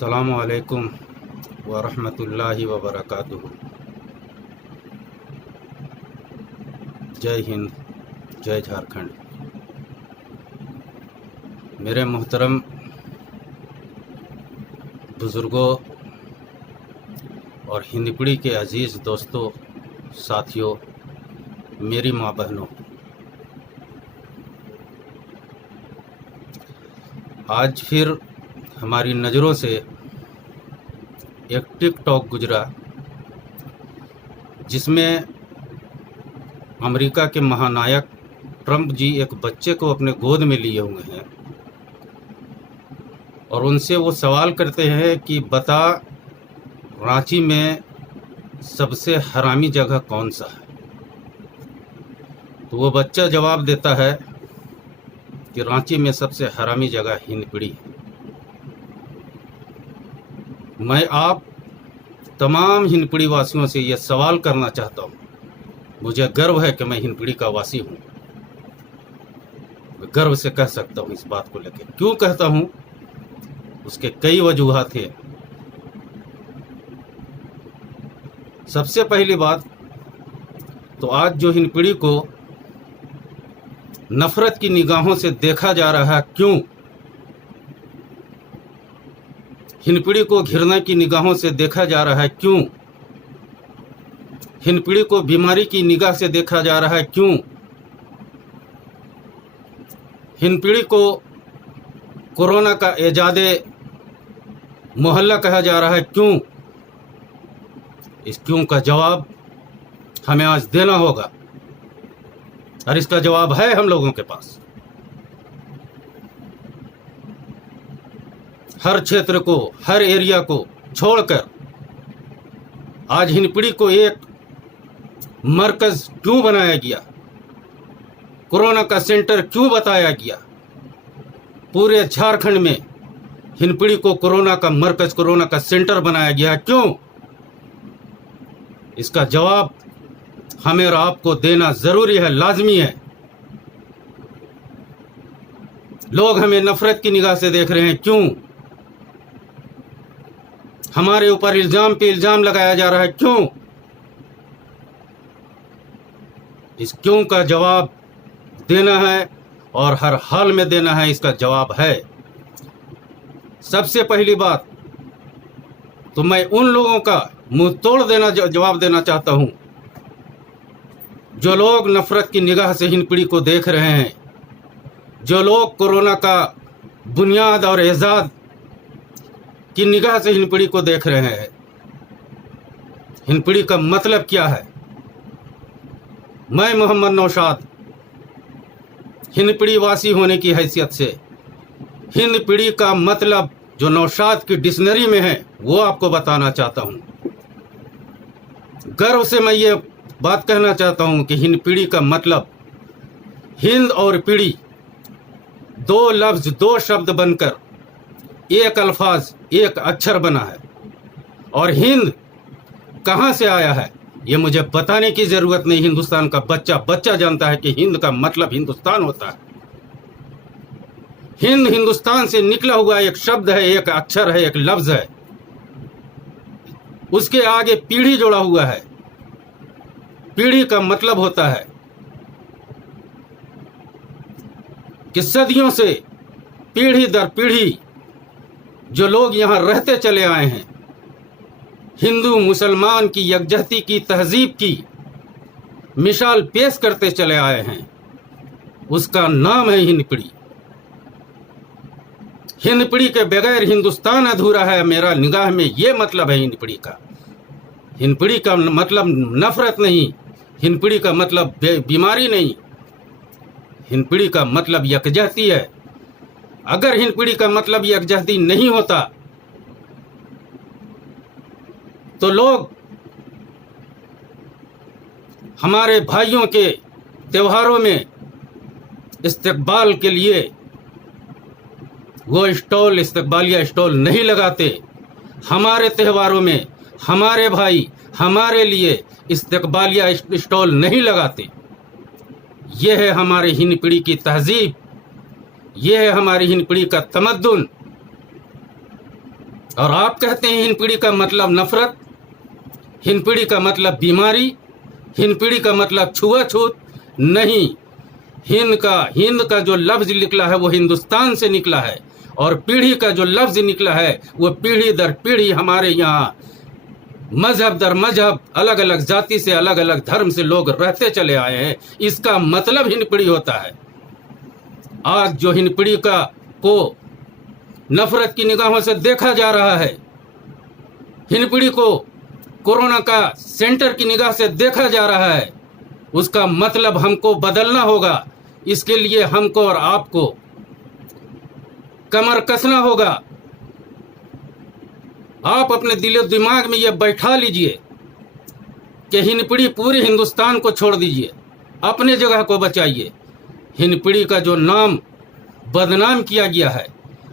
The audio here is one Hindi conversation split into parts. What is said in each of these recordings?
अस्सलामु अलैकुम व रहमतुल्लाहि व बरकातुहू। जय हिंद, जय झारखंड। मेरे मोहतरम बुज़ुर्गों और हिंदपीढ़ी के अज़ीज़ दोस्तों, साथियों, मेरी माँ बहनों, आज फिर हमारी नज़रों से एक टिकटॉक गुजरा जिसमें अमेरिका के महानायक ट्रंप जी एक बच्चे को अपने गोद में लिए हुए हैं और उनसे वो सवाल करते हैं कि बता, रांची में सबसे हरामी जगह कौन सा है। तो वो बच्चा जवाब देता है कि रांची में सबसे हरामी जगह हिंदपीढ़ी है। मैं आप तमाम हिंदपीढ़ी वासियों से ये सवाल करना चाहता हूँ। मुझे गर्व है कि मैं हिंदपीढ़ी का वासी हूँ। मैं गर्व से कह सकता हूँ इस बात को लेकर। क्यों कहता हूँ, उसके कई वजूहात हैं। सबसे पहली बात तो आज जो हिंदपीढ़ी को नफरत की निगाहों से देखा जा रहा है, क्यों? हिंदपीढ़ी को घृणा की निगाहों से देखा जा रहा है, क्यों? हिंदपीढ़ी को बीमारी की निगाह से देखा जा रहा है, क्यों? हिंदपीढ़ी को कोरोना का एजादे मोहल्ला कहा जा रहा है, क्यों? इस क्यों का जवाब हमें आज देना होगा और इसका जवाब है हम लोगों के पास। हर क्षेत्र को, हर एरिया को छोड़कर आज हिंदपीढ़ी को एक मरकज क्यों बनाया गया, कोरोना का सेंटर क्यों बताया गया? पूरे झारखंड में हिंदपीढ़ी को कोरोना का मरकज, कोरोना का सेंटर बनाया गया, क्यों? इसका जवाब हमें और आपको देना जरूरी है, लाजमी है। लोग हमें नफरत की निगाह से देख रहे हैं, क्यों? हमारे ऊपर इल्जाम पे इल्जाम लगाया जा रहा है, क्यों? इस क्यों का जवाब देना है और हर हाल में देना है। इसका जवाब है, सबसे पहली बात तो मैं उन लोगों का मुंह तोड़ देना जवाब देना चाहता हूं जो लोग नफरत की निगाह से हिंदपीढ़ी को देख रहे हैं, जो लोग कोरोना का बुनियाद और एजाद की निगाह से हिंदपीढ़ी को देख रहे हैं। हिंदपीढ़ी का मतलब क्या है? मैं मोहम्मद नौशाद हिंदपीढ़ी वासी होने की हैसियत से हिंदपीढ़ी का मतलब जो नौशाद की डिक्शनरी में है वो आपको बताना चाहता हूं। गर्व से मैं ये बात कहना चाहता हूं कि हिंदपीढ़ी का मतलब, हिंद और पीढ़ी दो लफ्ज, दो शब्द बनकर एक अल्फाज, एक अक्षर बना है। और हिंद कहां से आया है ये मुझे बताने की जरूरत नहीं। हिंदुस्तान का बच्चा जानता है कि हिंद का मतलब हिंदुस्तान होता है। हिंद हिंदुस्तान से निकला हुआ एक शब्द है, एक अक्षर है, एक लफ्ज है। उसके आगे पीढ़ी जुड़ा हुआ है। पीढ़ी का मतलब होता है कि सदियों से पीढ़ी दर पीढ़ी जो लोग यहां रहते चले आए हैं, हिंदू मुसलमान की यकजहती की, तहजीब की मिसाल पेश करते चले आए हैं, उसका नाम है हिंदपीढ़ी। हिंदपीढ़ी के बगैर हिंदुस्तान अधूरा है। मेरा निगाह में ये मतलब है हिंदपीढ़ी का। हिंदपीढ़ी का मतलब नफरत नहीं, हिंदपीढ़ी का मतलब बीमारी नहीं, हिंदपीढ़ी का मतलब यकजहती है। अगर हिंदपीढ़ी का मतलब यकजहती नहीं होता तो लोग हमारे भाइयों के त्योहारों में इस्तकबाल के लिए वो स्टॉल, इस्तकबालिया स्टॉल नहीं लगाते। हमारे त्योहारों में हमारे भाई हमारे लिए इस्तकबालिया स्टॉल नहीं लगाते। यह है हमारे हिंदपीढ़ी की तहजीब, यह है हमारी हिंदपीढ़ी का तमद्दुन। और आप कहते हैं हिंद पीढ़ी का मतलब नफरत, हिंद पीढ़ी का मतलब बीमारी, हिंद पीढ़ी का मतलब छुआछूत। नहीं, हिंद का जो लफ्ज निकला है वो हिंदुस्तान से निकला है, और पीढ़ी का जो लफ्ज निकला है वो पीढ़ी दर पीढ़ी हमारे यहाँ मजहब दर मजहब, अलग अलग जाति से, अलग अलग धर्म से लोग रहते चले आए हैं। इसका मतलब हिंद पीढ़ी होता है। आज जो हिंद पीढ़ी को नफरत की निगाहों से देखा जा रहा है, हिंद पीढ़ी को कोरोना का सेंटर की निगाह से देखा जा रहा है, उसका मतलब हमको बदलना होगा। इसके लिए हमको और आपको कमर कसना होगा। आप अपने दिलो दिमाग में ये बैठा लीजिए कि हिंद पीढ़ी पूरे हिंदुस्तान को छोड़ दीजिए, अपने जगह को बचाइए। हिंद पीढ़ी का जो नाम बदनाम किया गया है,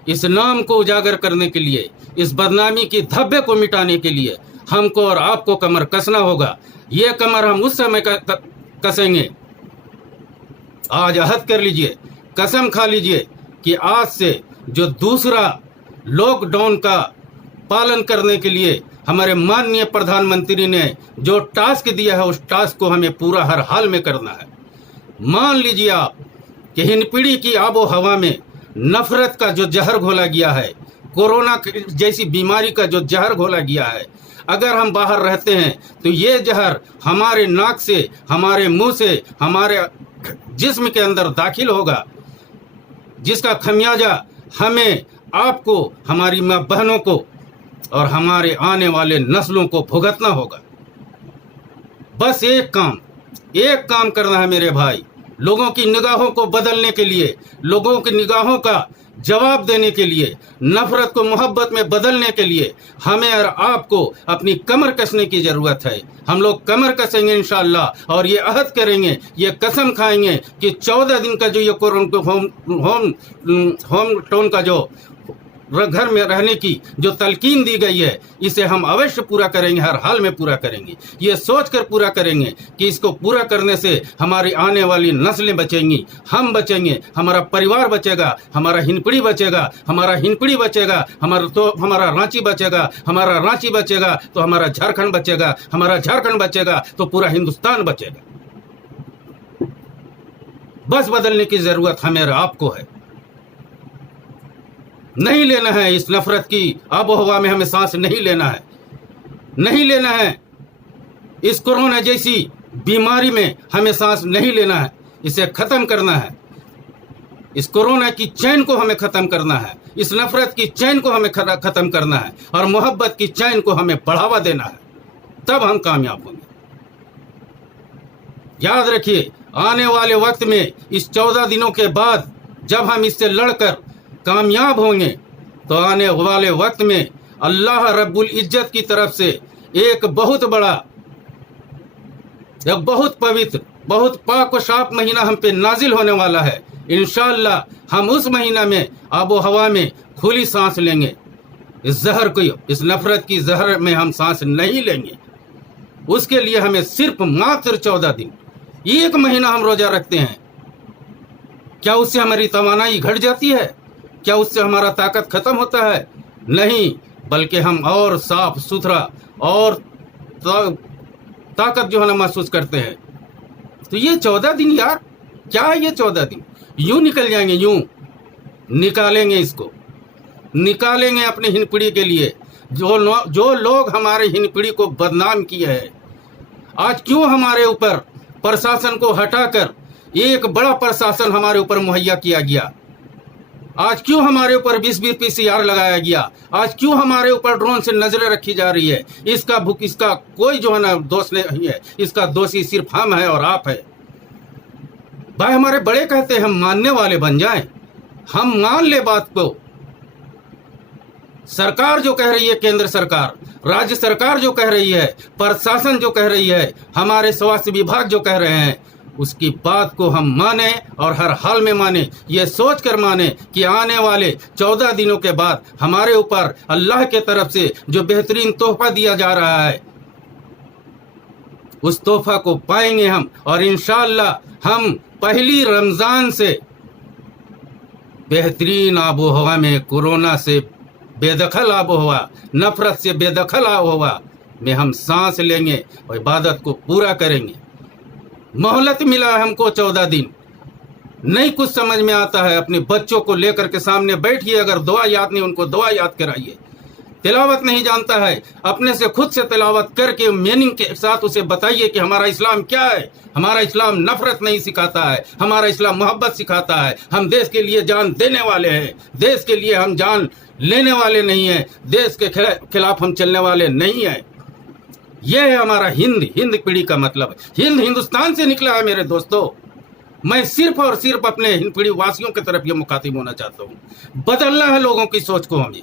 इस नाम को उजागर करने के लिए, इस बदनामी की धब्बे को मिटाने के लिए हमको और आपको कमर कसना होगा। ये कमर हम उस समय कसेंगे। आज अहद कर लीजिए, कसम खा लीजिए कि आज से जो दूसरा लॉकडाउन का पालन करने के लिए हमारे माननीय प्रधानमंत्री ने जो टास्क दिया है, उस टास्क को हमें पूरा हर हाल में करना है। मान लीजिए आप कि हिंद पीढ़ी की आबो हवा में नफरत का जो जहर घोला गया है, कोरोना जैसी बीमारी का जो जहर घोला गया है, अगर हम बाहर रहते हैं तो ये जहर हमारे नाक से, हमारे मुंह से, हमारे जिस्म के अंदर दाखिल होगा, जिसका खमियाजा हमें, आपको, हमारी माँ बहनों को और हमारे आने वाले नस्लों को भुगतना होगा। बस एक काम करना है मेरे भाई, लोगों की निगाहों को बदलने के लिए, लोगों की निगाहों का जवाब देने के लिए, नफरत को मोहब्बत में बदलने के लिए हमें और आपको अपनी कमर कसने की जरूरत है। हम लोग कमर कसेंगे इंशाअल्लाह, और ये अहद करेंगे, ये कसम खाएंगे कि 14 दिन का जो ये कोरोना होम टाउन का जो घर में रहने की जो तलकीन दी गई है, इसे हम अवश्य पूरा करेंगे, हर हाल में पूरा करेंगे। ये सोचकर पूरा करेंगे कि इसको पूरा करने से हमारी आने वाली नस्लें बचेंगी, हम बचेंगे, हमारा परिवार बचेगा, हमारा हिंद पीढ़ी बचेगा, हमारा हिंद पीढ़ी बचेगा, हमारा रांची बचेगा, हमारा रांची बचेगा तो हमारा झारखंड बचेगा, हमारा झारखंड बचेगा तो पूरा हिंदुस्तान बचेगा। बस बदलने की जरूरत हमें और आपको है। नहीं लेना है इस नफरत की आबो हवा में, हमें सांस नहीं लेना है, नहीं लेना है इस कोरोना जैसी बीमारी में, हमें सांस नहीं लेना है। इसे खत्म करना है, इस कोरोना की चैन को हमें खत्म करना है, इस नफरत की चैन को हमें खत्म करना है, और मोहब्बत की चैन को हमें बढ़ावा देना है, तब हम कामयाब होंगे। याद रखिए, आने वाले वक्त में, इस 14 दिनों के बाद जब हम इससे लड़कर कामयाब होंगे, तो आने वाले वक्त में अल्लाह रब्बुल इज्जत की तरफ से एक बहुत बड़ा, एक बहुत पवित्र, बहुत पाक व साफ महीना हम पे नाजिल होने वाला है। इंशाअल्लाह हम उस महीना में आबो हवा में खुली सांस लेंगे। इस जहर को, इस नफरत की जहर में हम सांस नहीं लेंगे। उसके लिए हमें सिर्फ मात्र 14 दिन, 1 महीना हम रोजा रखते हैं। क्या उससे हमारी तवानाई घट जाती है? क्या उससे हमारा ताकत खत्म होता है? नहीं, बल्कि हम और साफ सुथरा और ताकत जो है ना महसूस करते हैं। तो ये 14 दिन यार, क्या है ये 14 दिन? यूं निकल जाएंगे, यूं निकालेंगे, इसको निकालेंगे अपनी हिंद पीढ़ी के लिए। जो लोग हमारे हिंद पीढ़ी को बदनाम किए हैं, आज क्यों हमारे ऊपर प्रशासन को हटाकर एक बड़ा प्रशासन हमारे ऊपर मुहैया किया गया? आज क्यों हमारे ऊपर 20-20 PCR लगाया गया? आज क्यों हमारे ऊपर ड्रोन से नजरें रखी जा रही है? इसका कोई जो है ना दोष नहीं है, इसका दोषी सिर्फ हम है और आप है। भाई हमारे बड़े कहते हैं हम मानने वाले बन जाएं, हम मान ले बात को। सरकार जो कह रही है, केंद्र सरकार, राज्य सरकार जो कह रही है, प्रशासन जो कह रही है, हमारे स्वास्थ्य विभाग जो कह रहे हैं, उसकी बात को हम माने और हर हाल में माने। ये सोच कर माने कि आने वाले 14 दिनों के बाद हमारे ऊपर अल्लाह के तरफ से जो बेहतरीन तोहफा दिया जा रहा है, उस तोहफा को पाएंगे हम। और इंशाअल्लाह हम पहली रमजान से बेहतरीन आबो हवा में कोरोना से बेदखल आब हवा, नफरत से बेदखल आब हवा में हम सांस लेंगे और इबादत को पूरा करेंगे। मोहलत मिला है हमको 14 दिन, नहीं कुछ समझ में आता है। अपने बच्चों को लेकर के सामने बैठिए, अगर दुआ याद नहीं उनको दुआ याद कराइए। तिलावत नहीं जानता है, अपने से खुद से तिलावत करके मीनिंग के साथ उसे बताइए कि हमारा इस्लाम क्या है। हमारा इस्लाम नफरत नहीं सिखाता है, हमारा इस्लाम मोहब्बत सिखाता है। हम देश के लिए जान देने वाले हैं, देश के लिए हम जान लेने वाले नहीं हैं, देश के खिलाफ हम चलने वाले नहीं हैं। यह है हमारा हिंद पीढ़ी का मतलब। हिंद हिंदुस्तान से निकला है मेरे दोस्तों। मैं सिर्फ और सिर्फ अपने हिंद पीढ़ी वासियों की तरफ ये मुखातिब होना चाहता हूँ। बदलना है लोगों की सोच को। हमें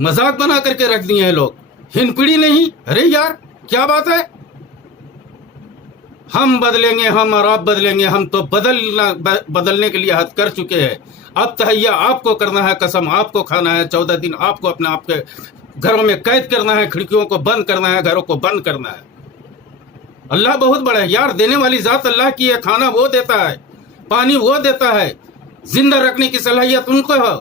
मजाक बना करके रख दिए हैं लोग, हिंद पीढ़ी नहीं। अरे यार क्या बात है, हम बदलेंगे, हम और आप बदलेंगे। हम तो बदलने के लिए हद कर चुके हैं। अब तहैया आपको करना है, कसम आपको खाना है। 14 दिन आपको अपने आप के घरों में कैद करना है, खिड़कियों को बंद करना है, घरों को बंद करना है। अल्लाह बहुत बड़ा है यार, देने वाली जात अल्लाह की है। खाना वो देता है, पानी वो देता है, जिंदा रखने की सलाहियत उनको है।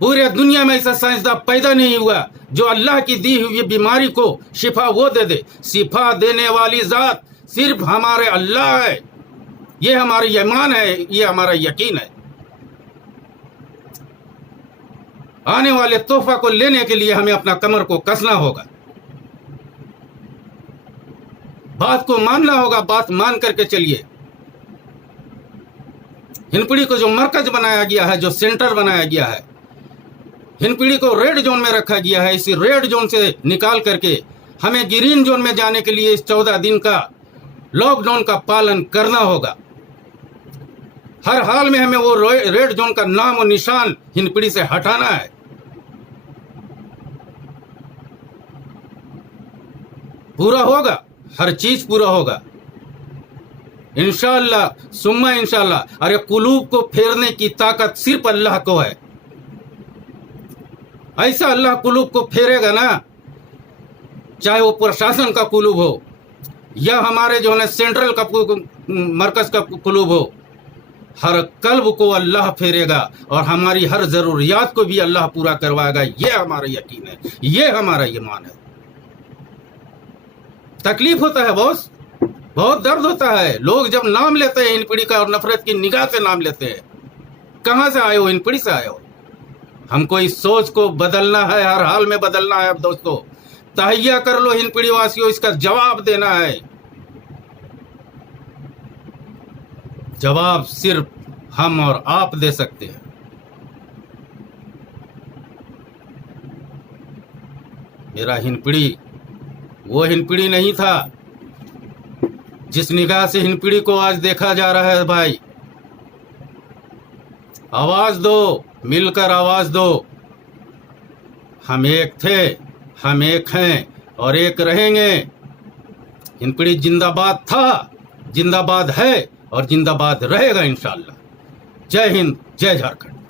पूरे दुनिया में ऐसा साइंसदान पैदा नहीं हुआ जो अल्लाह की दी हुई बीमारी को शिफा वो दे दे। शिफा देने वाली जात सिर्फ हमारे अल्लाह है। ये हमारी ईमान है, ये हमारा यकीन है। आने वाले तोहफा को लेने के लिए हमें अपना कमर को कसना होगा, बात को मानना होगा। बात मान करके चलिए। हिंदपीढ़ी को जो मरकज बनाया गया है, जो सेंटर बनाया गया है, हिंदपीढ़ी को रेड जोन में रखा गया है। इसी रेड जोन से निकाल करके हमें ग्रीन जोन में जाने के लिए इस 14 दिन का लॉकडाउन का पालन करना होगा। हर हाल में हमें वो रेड जोन का नाम और निशान हिंदपीढ़ी से हटाना है। पूरा होगा, हर चीज पूरा होगा इंशाअल्लाह सुम्मा इंशाअल्लाह। अरे कुलूब को फेरने की ताकत सिर्फ अल्लाह को है। ऐसा अल्लाह कुलूब को फेरेगा ना, चाहे वो प्रशासन का कुलूब हो या हमारे जो है सेंट्रल का मरकज का कुलूब हो, हर कल्ब को अल्लाह फेरेगा और हमारी हर जरूरियात को भी अल्लाह पूरा करवाएगा। ये हमारा यकीन है, ये हमारा ईमान है। तकलीफ होता है बॉस, बहुत दर्द होता है। लोग जब नाम लेते हैं इन पीढ़ी का और नफरत की निगाह से नाम लेते हैं, कहां से आए हो? इन पीढ़ी से आए हो। हमको इस सोच को बदलना है, हर हाल में बदलना है। अब दोस्तों तहैया कर लो इन पीढ़ी वासियों, इसका जवाब देना है। जवाब सिर्फ हम और आप दे सकते हैं। मेरा हिंदपीढ़ी वो हिंदपीढ़ी नहीं था जिस निगाह से हिंदपीढ़ी को आज देखा जा रहा है। भाई आवाज दो, मिलकर आवाज दो। हम एक थे, हम एक हैं और एक रहेंगे। हिंदपीढ़ी जिंदाबाद था, जिंदाबाद है और जिंदाबाद रहेगा इंशाअल्लाह। जय हिंद, जय झारखंड।